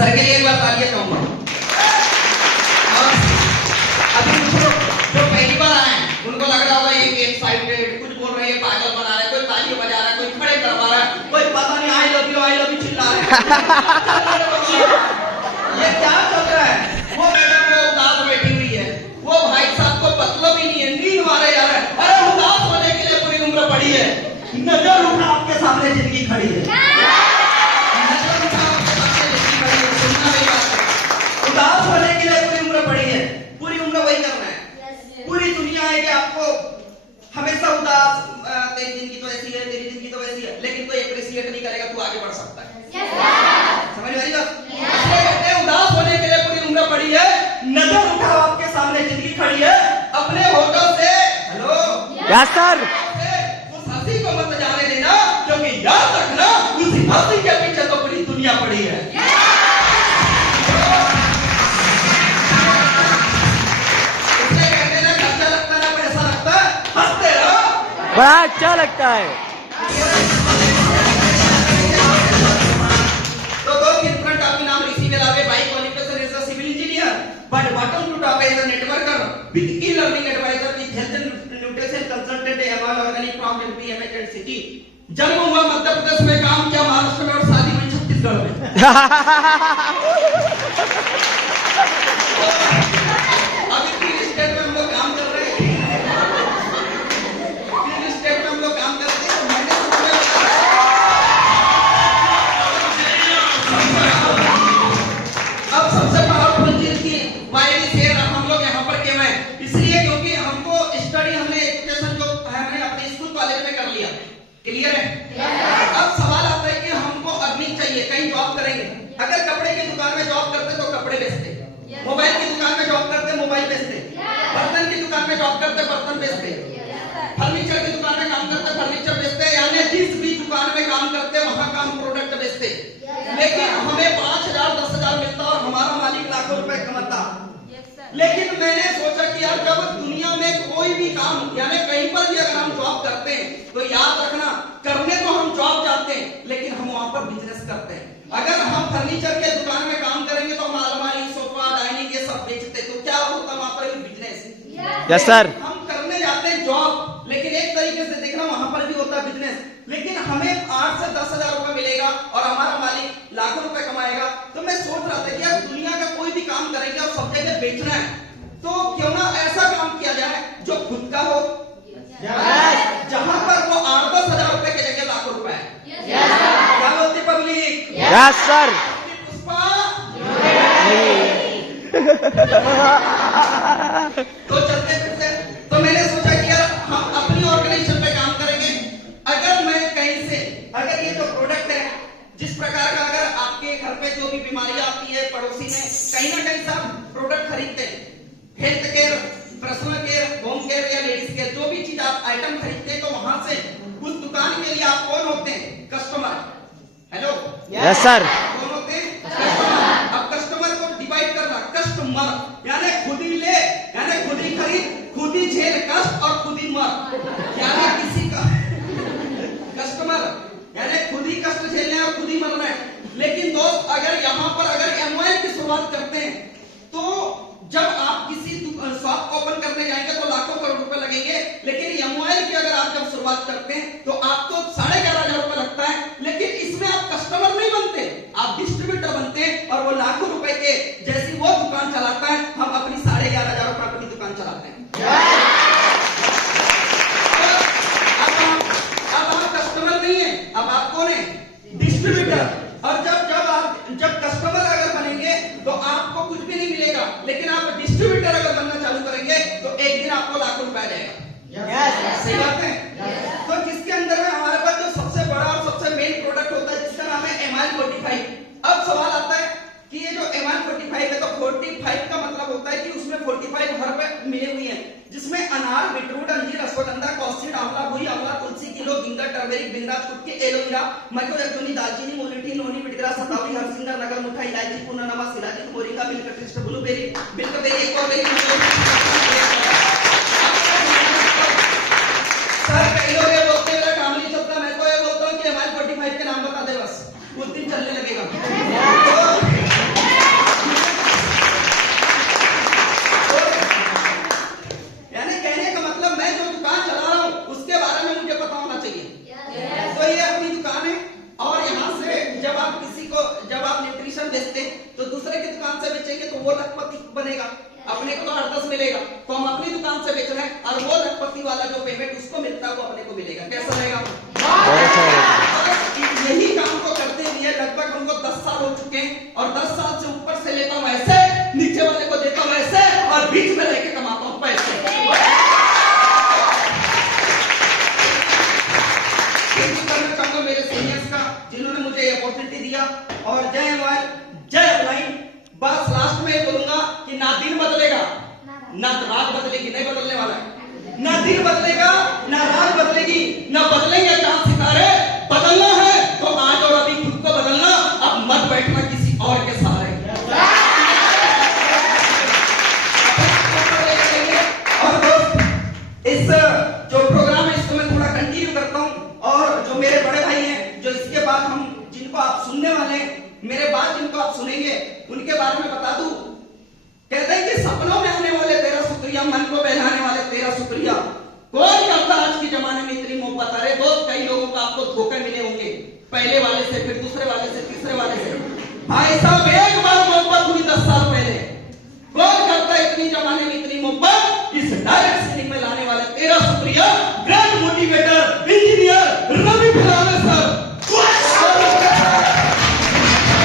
Sir के लिए एक बार तालियां चाहूंगा। और अभी कुछ लोग जो पहली बार आए उनको लग रहा होगा ये एक्साइटेड कुछ बोल रहे हैं, पागल बना रहे हैं, कोई ताली बजा रहा है, कोई खड़े करवा रहा है, कोई पता नहीं आई लव यू चिल्ला रहा है। ये क्या चल रहा है? वो मैडम वो उदास बैठी हुई है, वो भाई साहब को मतलब ही नहीं है, नींद मारे जा रहा है। अरे उदास होने के लिए पूरी उम्र पड़ी है, नजर उठा आपके सामने जिंदगी खड़ी है। उदास होने के लिए पूरी उम्र पड़ी है, पूरी उम्र वही करना है। पूरी दुनिया है कि आपको हमेशा उदास, तेरी जिंदगी तो ऐसी है, तेरी जिंदगी तो वैसी है, लेकिन कोई अप्रिशिएट नहीं करेगा, तू आगे बढ़ सकता है। समझ में आई बात? कहते हैं उदास होने के लिए पूरी उम्र पड़ी है, नजर उठाओ आपके सामने जिंदगी खड़ी है। अपने होठों से हेलो यस सर उस हंसी को मत जाने देना, क्योंकि याद रखना उसी हंसी के पीछे तो पूरी दुनिया पड़ी है। बड़ा अच्छा लगता है। तो दोस्त इन फ्रंट आपका नाम Rishi Velave, by qualification is a civil engineer, but bottom to top is a networker with e learning advisor with health and nutrition consultant MR organic from MP and city. जन्म हुआ मध्य प्रदेश में, काम किया महाराष्ट्र में और शादी हुई छत्तीसगढ़ में। अभी 3 स्टेट में हम लोग काम कर रहे हैं, अब सबसे पावरफुल चीज की वायरी शेयर हम लोग यहाँ पर क्यों हैं? इसलिए क्योंकि हमको स्टडी, हमने एजुकेशन जो हमने अपने स्कूल कॉलेज में कर लिया, क्लियर है? अब सवाल आता है कि हमको अर्निंग चाहिए, कहीं जॉब करेंगे। अगर कपड़े की दुकान में जॉब करते तो कपड़े बेचते, मोबाइल की दुकान में जॉब करते मोबाइल बेचते, बर्तन की दुकान में जॉब करते बर्तन बेचते, फर्नीचर की दुकान में काम करते फर्नीचर बेचते, यानी जिस भी दुकान में काम करते वहां का हम प्रोडक्ट बेचते। लेकिन हमें 5,000 10,000 मिलता और हमारा मालिक लाखों रुपए कमाता। लेकिन मैंने सोचा कि यार जब दुनिया में कोई भी काम, यानी कहीं पर भी अगर हम जॉब करते हैं तो याद रखना, करने तो हम जॉब जाते हैं लेकिन हम वहां पर बिजनेस करते हैं। अगर हम फर्नीचर के दुकान में काम करेंगे तो हम अलमारी, सोफा, डाइनिंग ये सब बेचते, तो क्या होता वहां पर बिजनेस। Yes sir. हम करने जाते हैं जॉब, लेकिन एक तरीके से देखना वहां पर भी होता है बिजनेस, लेकिन हमें 8 से 10,000 रुपए मिलेगा और हमारा मालिक लाखों रुपए कमाएगा। तो मैं सोच रहा था कि यार दुनिया का कोई भी काम करेंगे और सब जगह बेचना है, तो क्यों ना ऐसा काम किया जाए जो खुद का हो, जहां पर वो 8-10,000 रुपए की जगह लाखों रुपए है। क्या बोलती पब्लिक? Yes sir. पुष्पा तो चलते फिरते, तो मैंने सोचा कि यार हम अपनी ऑर्गेनाइजेशन पे काम करेंगे। अगर मैं कहीं से, अगर ये जो प्रोडक्ट है जिस प्रकार का, अगर आपके घर पे जो भी बीमारियां आती है, पड़ोसी में कहीं ना कहीं सब प्रोडक्ट खरीदते हैं, health care, personal care, home care या लेडीज केयर, जो भी चीज आप आइटम खरीदते हैं, तो वहां से उस दुकान के लिए आप कौन होते हैं? कस्टमर। Hello yes sir. कौन होते हैं? कस्टमर। अब कस्टमर को डिवाइड करना, कस्टमर यानी खुद ही ले, यानी खुद ही खरीद, खुद ही झेल कष्ट और खुद ही मर, यानी किसी का कस्टमर यानी खुद ही कष्ट झेलना है और खुद ही मरना है। लेकिन दोस्त अगर यहाँ पर अगर एमओएल की शुरुआत करते हैं, तो जब आप किसी शॉप ओपन करने जाएंगे तो लाखों करोड़ रुपए लगेंगे, लेकिन एमओएल की अगर आप जब शुरुआत करते हैं तो आपको 11,500 रुपए लगता है, लेकिन इसमें आप कस्टमर नहीं बनते, आप डिस्ट्रीब्यूटर बनते हैं और वो लाखों रुपए के जैसी वो दुकान चलाता है, हम अपनी 11,500 रुपए अपनी दुकान चलाते हैं। अब हम कस्टमर नहीं है, अब आप कौन है? डिस्ट्रीब्यूटर। और जब कस्टमर अगर बनेंगे तो आपको कुछ भी नहीं मिलेगा, लेकिन आप डिस्ट्रीब्यूटर अगर बनना चालू करेंगे तो एक दिन आपको लाखों रुपए जाएगा। सही बात है। तो जिसके अंदर में हमारे पास जो सबसे बड़ा और सबसे मेन प्रोडक्ट होता है जिसका नाम है एमाइल 45। अब सवाल आता है कि ये जो एमाइल 45 है, तो 45 का मतलब होता है कि उसमें 45 हर्ब मिले हुए हैं, जिसमें अनार, बीटरूट, अंजीर, अश्वगंधा, कॉस्टिड, आंवला, बुई, आंवला, तुलसी, किलो, गिंगा, टर्मेरिक, बिंदाज, कुटकी, एलोवेरा, मइकोएक्टोनी, दालचीनी, मुलठी, नोनी, बिटगरा, सतावरी, हरसिंगर, नगर मुठा, इलायची, पूर्णनमा, सिलाजी, moringa, milk twist, blueberry, bilberry, एक्वाबेरी, सर कई लोग ये बोलते हैं मेरा काम नहीं चलता, मैं तो ये बोलता हूँ कि एमाइल 45 के नाम बता दे बस, उस दिन चलने लगेगा। तो वो लखपति बनेगा, अपने को तो 8-10 मिलेगा, तो हम अपनी दुकान से बेच रहे हैं और वो लखपति वाला जो पेमेंट उसको मिलता है वो अपने को मिलेगा। कैसा रहेगा? यही काम को करते हुए लगभग हमको 10 साल हो चुके हैं और 10 साल से ऊपर से लेता हूं ऐसे, नीचे वाले को देता हूं ऐसे और बीच में रह के कमाता हूं पैसे। करना चाहूंगा मेरे सीनियर्स का जिन्होंने मुझे ये अपॉर्चुनिटी दिया और जय मोबाइल जय ऑनलाइन। बस लास्ट में ये बोलूंगा कि ना दिन बदलेगा ना रात बदलेगी, नहीं बदलने वाला है। ना दिन बदलेगा ना रात बदलेगी, ना बदलेंगे चांद सितारे। बदलना है तो आज और अभी खुद को बदलना, अब मत बैठना किसी और के सहारे। और दोस्त इस जो प्रोग्राम है इसको मैं थोड़ा कंटिन्यू करता हूं और जो मेरे बड़े भाई हैं जो इसके बाद हम जिनको आप सुनने वाले हैं, मेरे बाद जिनको आप सुनेंगे उनके बारे में बता दूं। कहते हैं कि सपनों में आने वाले तेरा शुक्रिया, मन को बहलाने वाले तेरा शुक्रिया। कौन करता आज के जमाने में इतनी मोहब्बत? अरे दोस्त कई लोगों को आपको धोखे मिले होंगे, पहले वाले से, फिर दूसरे वाले से, तीसरे वाले से। भाई साहब एक बार मोहब्बत हुई 10 साल पहले, कौन करता इतनी जमाने में इतनी मोहब्बत? इस डर